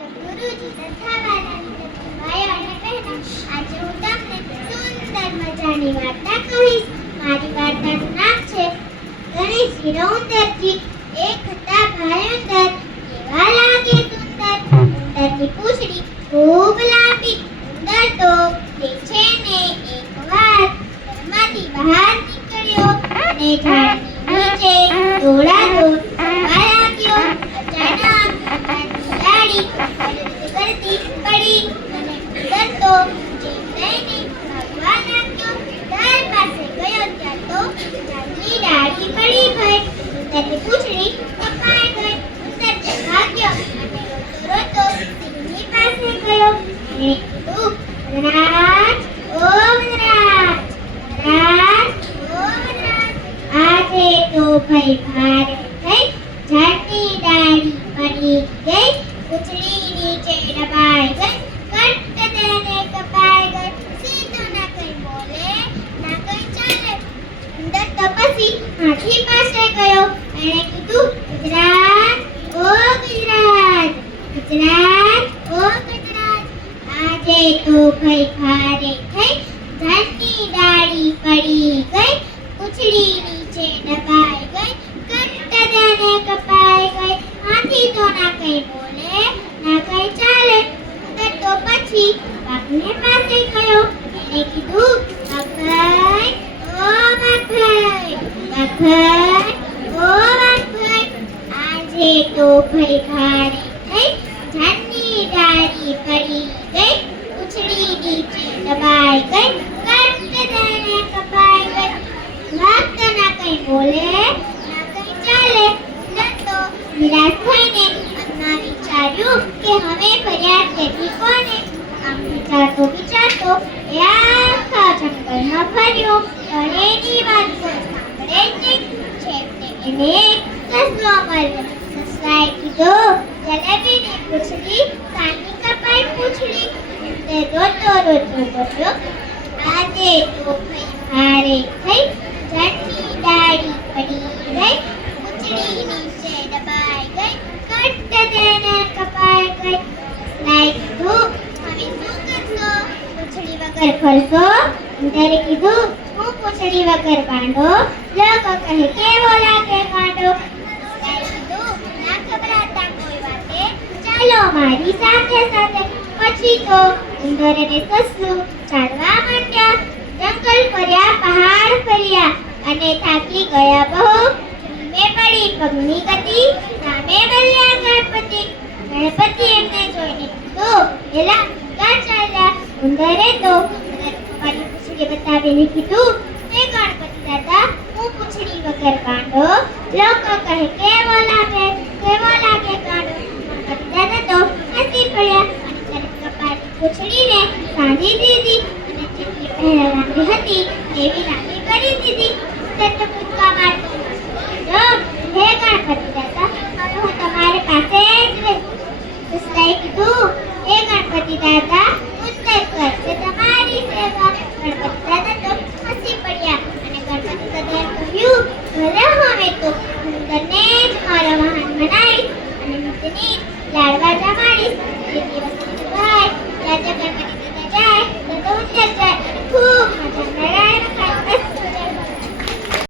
ગુરુજી તથા વાલાની ભાઈઓ અને બહેનો, આજે હું તમને સુંદર મજાની વાર્તા કહીશ. મારી વાર્તાનું નામ છે ગણેશજીનો ઉંદરજી. એક હતા ભાઈ ઉંદર, કેવા લાગે સુંદર. ઉંદરની પૂંછડી ખૂબ લાંબી. ઉંદર તો છે ને એકવાર ઘરમાંથી બહાર નીકળ્યો અને ઝાડની નીચે દોડાદોડ કરવા લાગ્યો. અચાનક ડાળી કરતી પડી અને ઉંદર તો લઈને ભાગવા લાગ્યો. ઝાડ પાસે ગયો ત્યાં તો ઝાડની ડાળી પડી ગઈ. ઉંદરની પૂંછડી કપાઈ ગઈ. ઉંદર તો ભાગ્યો અને રોતો સિંહની પાસે ગયો. એણે કીધું, વનરાજ, ઓ વનરાજ, વનરાજ, ઓ વનરાજ, આજે તો ભઈ ભારે થઈ. ઝાડની ડાળી પડી ગઈ, પૂંછડી નીચે દબાઈ ગઈ, કટ તેને કપાઈ ગઈ. સીધું ના કઈ બોલે, ના કઈ ચાલે. ઉંદર તો પછી હાથી પાસે ગયો. એણે કીધું, ગુજરાત, ઓ ગુજરાત, ગુજરાત, ઓ ગુજરાત, આજે તો ભઈ ભારે થઈ. ઝાડની ડાળી પડી ગઈ, પૂંછડી નીચે દબાઈ ગઈ, કટ તેને કપાઈ ગઈ. હાથી તો ના કઈ બોલે, ના કઈ ચાલે. ઉંદર તો પછી વાઘને પાસે ગયો. એણે કીધું, વાઘભાઈ, ઓ વાઘભાઈ, વાઘભાઈ, ઓ વાઘભાઈ, આજે તો ભઈ ભારે થઈ. ઝાડની ડાળી પડી ગઈ, પૂંછડી નીચે દબાઈ ગઈ, કટ તેને કપાઈ ગઈ. વાઘ તો ના કઈ બોલે, ના કઈ ચાલે. ઉંદર તો નિરાશ થઈને મનમાં વિચાર્યું કે હવે ફરિયાદ કરવી કોને. આમ વિચારતો વિચારતો એ આખા જંગલમાં ફર્યો, પણ એની વાત કોઈ સાંભળે જ નહીં. છેવટે એને સસલો મળ્યો. સસલાએ કીધું, જલેબીની પૂંછડી સાની કપાઈ પૂંછડી. ઉંદર રોતો રોતો બોલ્યો, આજે તો ભઈ ભારે થઈ. ઝાડની ડાળી પડી ગઈ, પૂંછડી નીચે દબાઈ ગઈ, કટ તેને કપાઈ ગઈ. સસલાએ કીધું, હવે શું કરશો? પૂંછડી વગર ફરશો? ઉંદરે કીધું, હું પૂંછડી વગર કાંડો, લોકો કહે કેવો લાગે કાંડો. સસલાએ કીધું, ના ખબરાતા કોઈ વાતે, ચાલો મારી સાથે સાથે. પછી તો ઉંદર અને સસલું ચાલવા માંડ્યા. જંગલ ફર્યા, પહાડ ફર્યા અને થાકી ગયા બહુ. ધીમે પડી પગની ગતિ, સામે બોલ્યા ગણપતિ. ગણપતિ એમને જોઈને કીધું, એલા ક્યાં ચાલ્યા? ઉંદરે તો મારી પૂંછડી બતાવીને કીધું, હે ગણપતિ દાદા, હું પૂંછડી વગર કાંડો, લોકો કહે કેવો લાગે કાંડો. ગણપતિ દાદા તો હસી પડ્યા અને તરત કપાયેલી પૂંછડીને સાંધી દીધી અને જેટલી પહેલા લાંબી હતી એવી લાંબી કરી દીધી. ઉંદર તો કૂદકા મારતો બોલ્યો, હે ગણપતિ દાદા, હવે હું તમારી પાસે જ રહીશ. સસલાએ કીધું, હે ગણપતિ દાદા, ઉંદર કરશે તમારી સેવા. ગણપતિ દાદા તો હસી પડ્યા અને ગણપતિ દાદાએ કહ્યું, ભલે હવે તો ઉંદરને જ મારો વાહન બનાવીશ અને નીચેની લાડવા જમાડીશ.